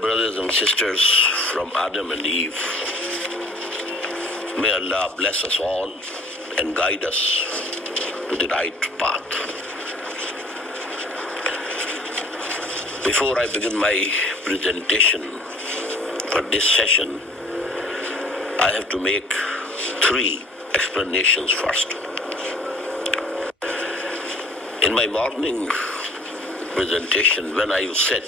Brothers and sisters from Adam and Eve, may Allah bless us all and guide us to the right path. Before I begin my presentation for this session, I have to make 3 explanations first. In my morning presentation, when I said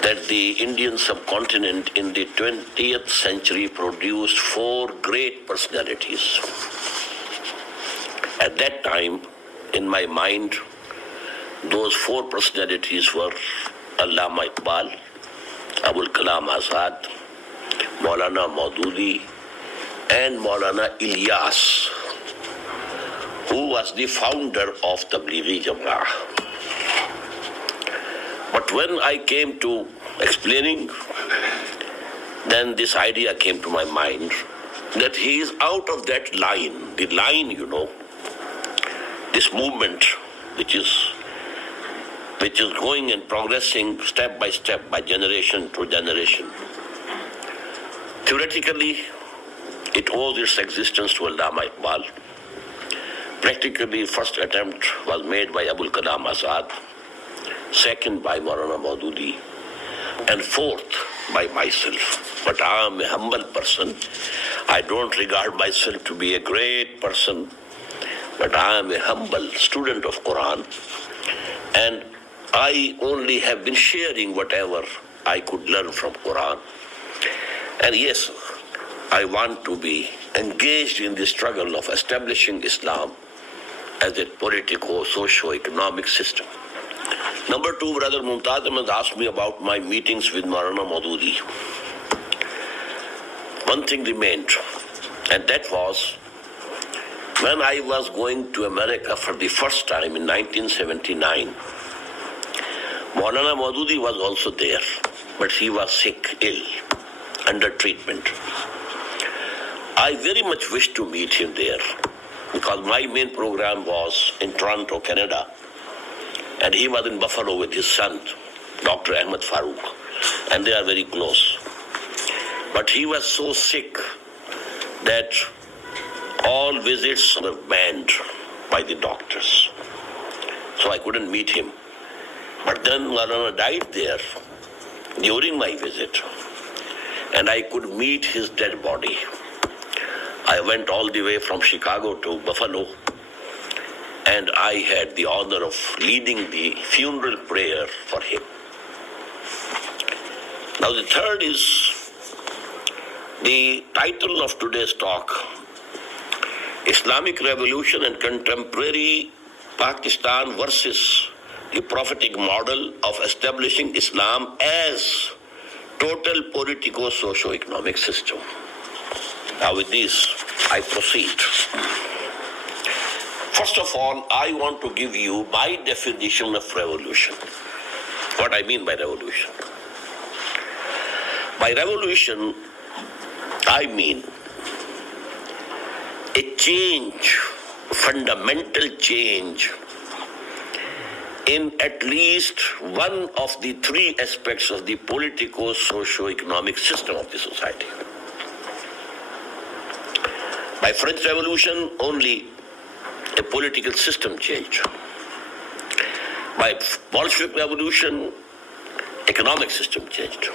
that the Indian subcontinent in the 20th century produced 4 great personalities. At that time, in my mind, those 4 personalities were Allama Iqbal, Abul Kalam Azad, Maulana Maududi, and Maulana Ilyas, who was the founder of Tablighi Jama'ah. But when I came to explaining, then this idea came to my mind that he is out of that line, the line, this movement which is going and progressing step by step, by generation to generation. Theoretically, it owes its existence to Allama Iqbal. Practically, first attempt was made by Abul Kalam Azad, second by Maulana Maududi, and 4th by myself. But I am a humble person. I don't regard myself to be a great person, but I am a humble student of Quran, and I only have been sharing whatever I could learn from Quran. And yes, I want to be engaged in the struggle of establishing Islam as a political, socio-economic system. Number 2, Brother Mumtaz Ahmad asked me about my meetings with Maulana Maududi. One thing remained, and that was when I was going to America for the first time in 1979. Maulana Maududi was also there, but he was sick, ill, under treatment. I very much wished to meet him there because my main program was in Toronto, Canada, and he was in Buffalo with his son, Dr. Ahmed Farooq, and they are very close. But he was so sick that all visits were banned by the doctors. So I couldn't meet him. But then Maulana died there during my visit, and I could meet his dead body. I went all the way from Chicago to Buffalo, and I had the honor of leading the funeral prayer for him. Now the third is the title of today's talk, Islamic Revolution and Contemporary Pakistan versus the prophetic model of establishing Islam as total politico-socio-economic system. Now with this, I proceed. First of all, I want to give you my definition of revolution. What I mean by revolution. By revolution, I mean a change, fundamental change in at least one of the 3 aspects of the politico-socio-economic system of the society. By French Revolution, only a political system change. By Bolshevik Revolution, economic system changed.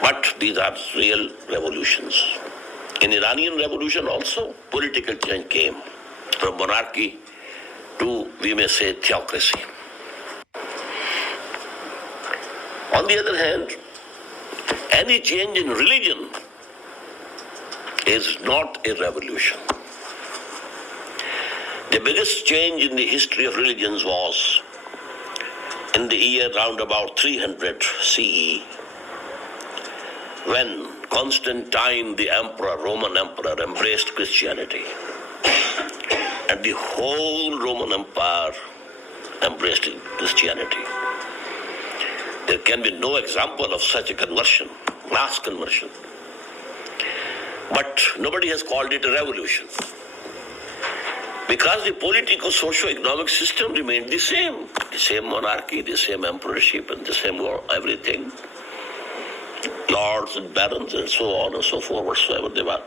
But these are real revolutions. In Iranian Revolution also, political change came from monarchy to, we may say, theocracy. On the other hand, any change in religion is not a revolution. The biggest change in the history of religions was in the year round about 300 CE, when Constantine, the emperor, Roman emperor, embraced Christianity. And the whole Roman Empire embraced Christianity. There can be no example of such a conversion, mass conversion. But nobody has called it a revolution. Because the politico-socio-economic system remained the same monarchy, the same emperorship, and the same everything, lords and barons and so on and so forth, whatsoever they were.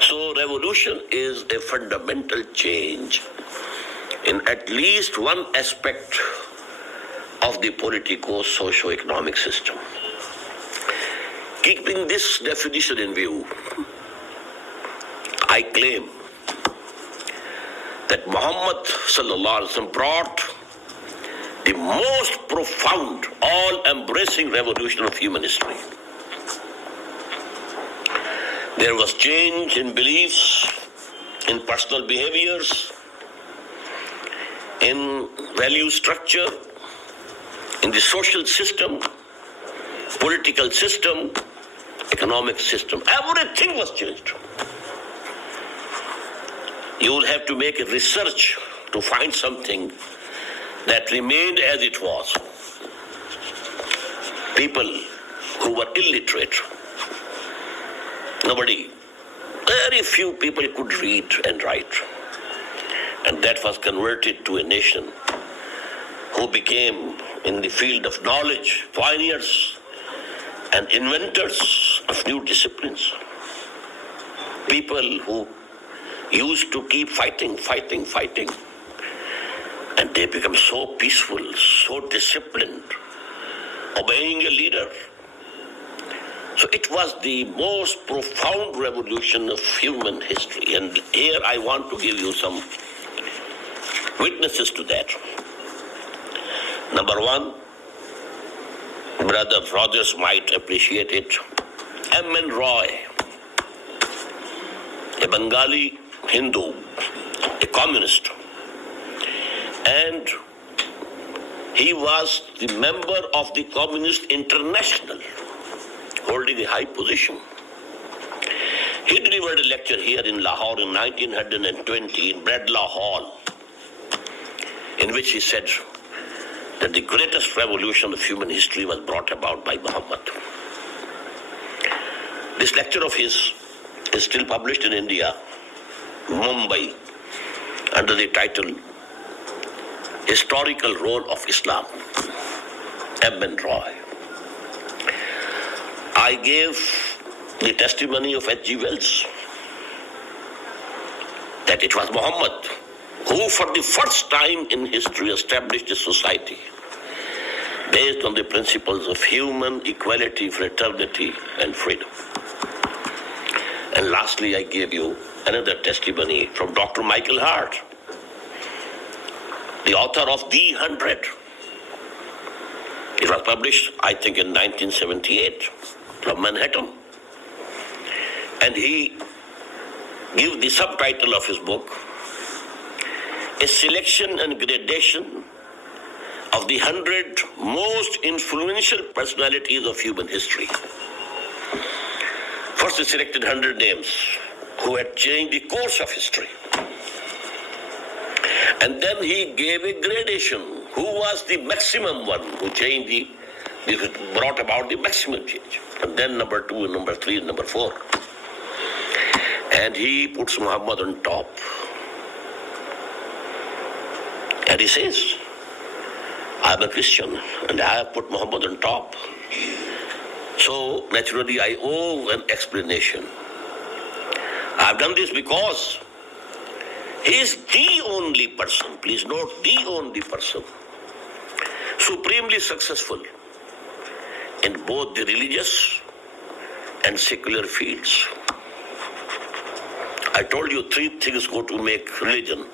So revolution is a fundamental change in at least one aspect of the politico-socio-economic system. Keeping this definition in view, I claim that Muhammad sallallahu alaihi wasallam brought the most profound, all-embracing revolution of human history. There was change in beliefs, in personal behaviors, in value structure, in the social system, political system, economic system. Everything was changed. You will have to make a research to find something that remained as it was. People who were illiterate, very few people could read and write. And that was converted to a nation who became, in the field of knowledge, pioneers and inventors of new disciplines. People who used to keep fighting, and they become so peaceful, so disciplined, obeying a leader. So it was the most profound revolution of human history. And here I want to give you some witnesses to that. Number one, brothers might appreciate it, M.N. Roy, a Bengali Hindu, a communist. And he was the member of the Communist International, holding a high position. He delivered a lecture here in Lahore in 1920 in Bradlaugh Hall, in which he said that the greatest revolution of human history was brought about by Muhammad. This lecture of his is still published in India, Mumbai, under the title Historical Role of Islam, M.N. Roy. I gave the testimony of H.G. Wells that it was Muhammad who for the first time in history established a society based on the principles of human equality, fraternity, and freedom. And lastly, I gave you another testimony from Dr. Michael Hart, the author of The 100. It was published, I think, in 1978 from Manhattan. And he gave the subtitle of his book, A Selection and Gradation of the 100 Most Influential Personalities of Human History. First, he selected 100 names who had changed the course of history. And then he gave a gradation. Who was the maximum one who changed brought about the maximum change? And then number 2 and number 3 and number 4. And he puts Muhammad on top. And he says, I'm a Christian and I have put Muhammad on top. So naturally I owe an explanation. I have done this because he is the only person, please note, the only person, supremely successful in both the religious and secular fields. I told you 3 things go to make religion.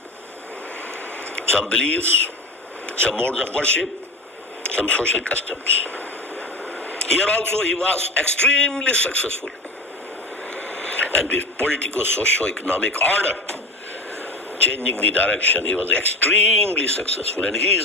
Some beliefs, some modes of worship, some social customs. Here also he was extremely successful. And with politico-socio-economic order changing the direction, he was extremely successful. And he is